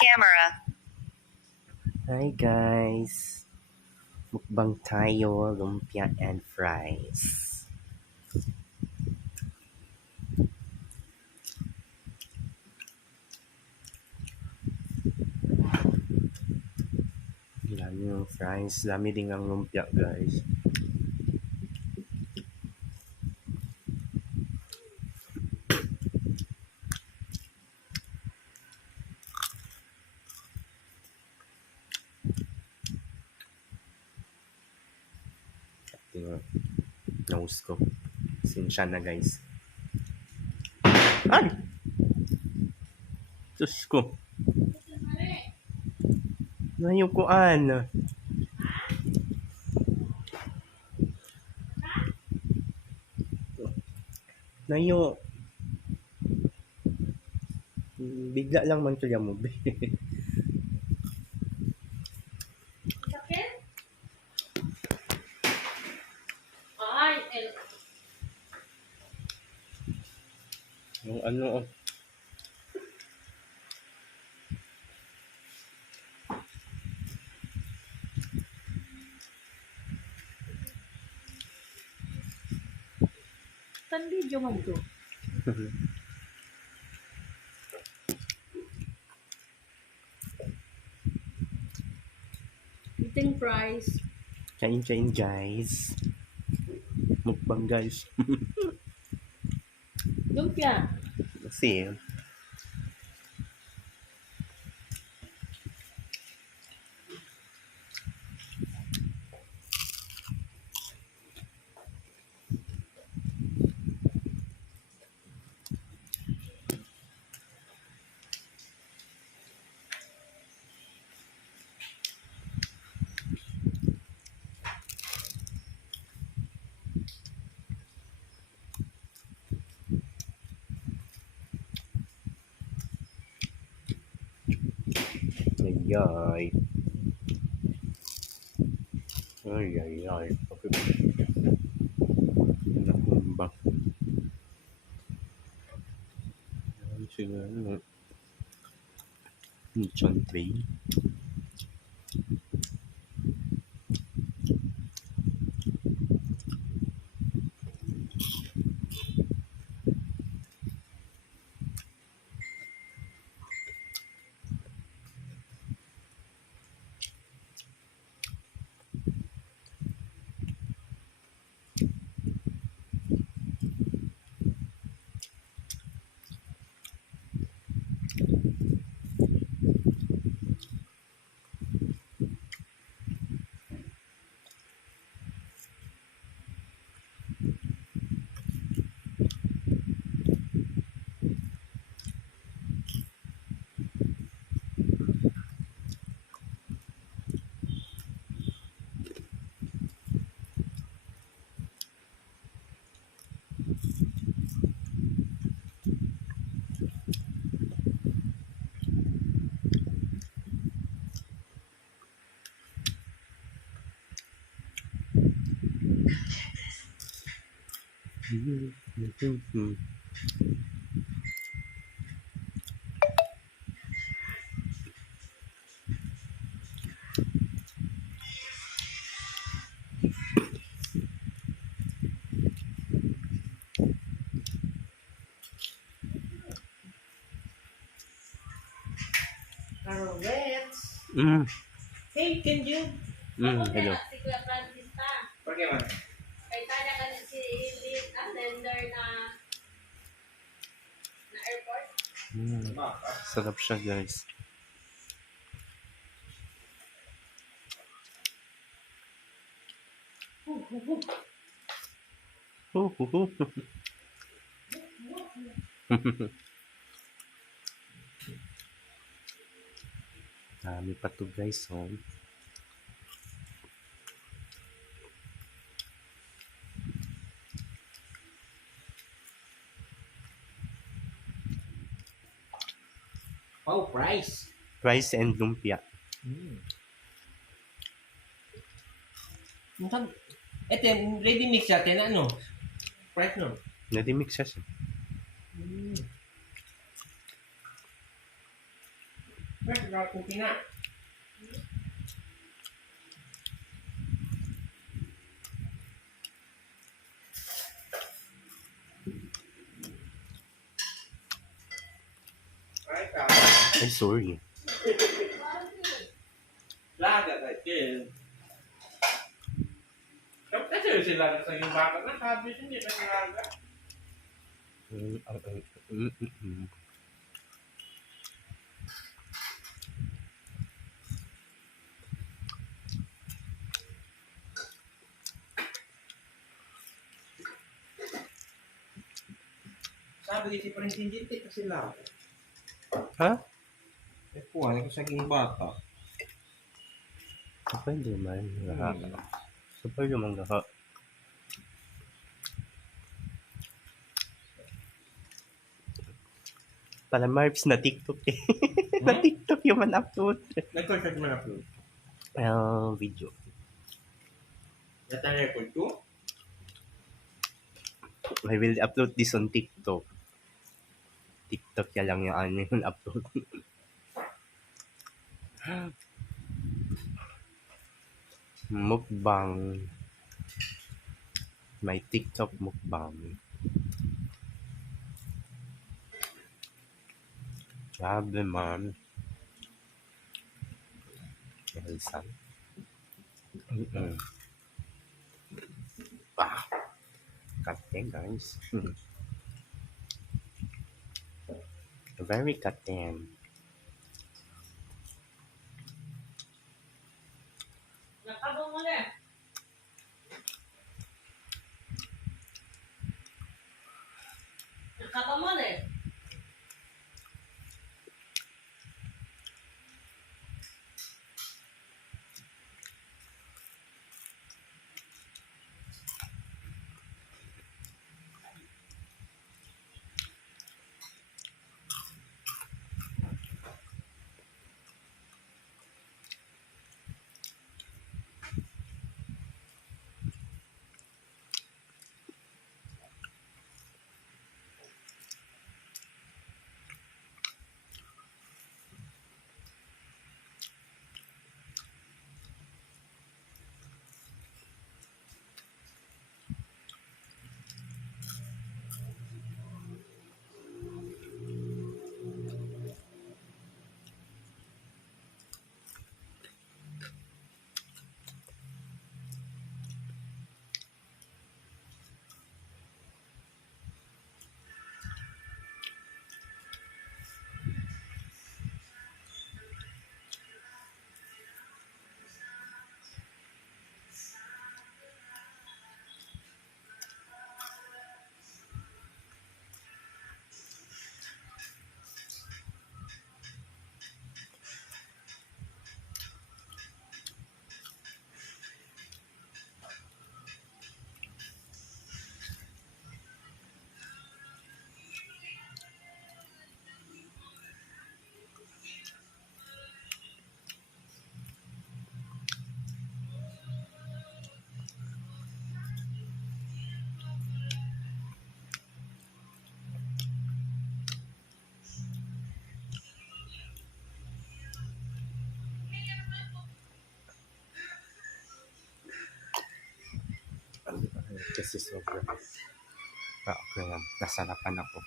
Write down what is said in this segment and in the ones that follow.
camera. Hi guys! Mukbang tayo, lumpia and fries. Dami yung fries, dami din ang lumpia guys. Tingnan, nose ko. Sinsya na guys. Ay! Diyos ko. Nayukuan. Nayo. Bigla lang man kaya mo. Yung ano, Kan video man to. Eating fries. Chain guys. Mukbang guys. Lumpia. Kasi, ay. Ay. Okay. Ano ba? Ano siguro? Lechon tray. Carrots. Hey, can you? Hello. Bagaimana? Kay tanya ka si lead attender na airport. Sarap siya guys. Dami pa to guys. Oh. Oh, fries. Rice and lumpia. Ito yung ready mix natin, ano? Fries no? Nadimix siya siya. Bakit nakakuki na? Ay, ka. Ay, sorry. Laga kasi. Kasi sila sa yung baka na sabi hindi pa nilaga. Sabi si Prince hindi kasi laga. Ha? Eh kuha ko sa aking bata. Pwede man. Lahat. Super yung mga Pala Marv's na TikTok eh. Na TikTok yung man-upload. Nag-contact mo na po. Video. Natang record ko? I will upload this on TikTok. TikTok ya lang yung ano yung upload. Mukbang. May TikTok mukbang. Grabe man. Elsa. Ah. Kate guys. Very kate. Nakabong mo na. Nakabong mo na. Kasi sobrang okay lang. Nasarapan ako.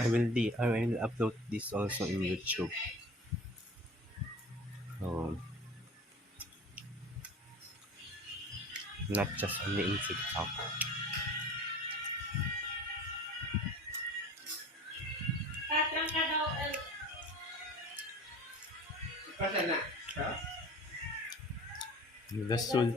I will upload this also in YouTube. So, not just only in TikTok. Tatrang ka daw. Pasa na. Ha? Rasul.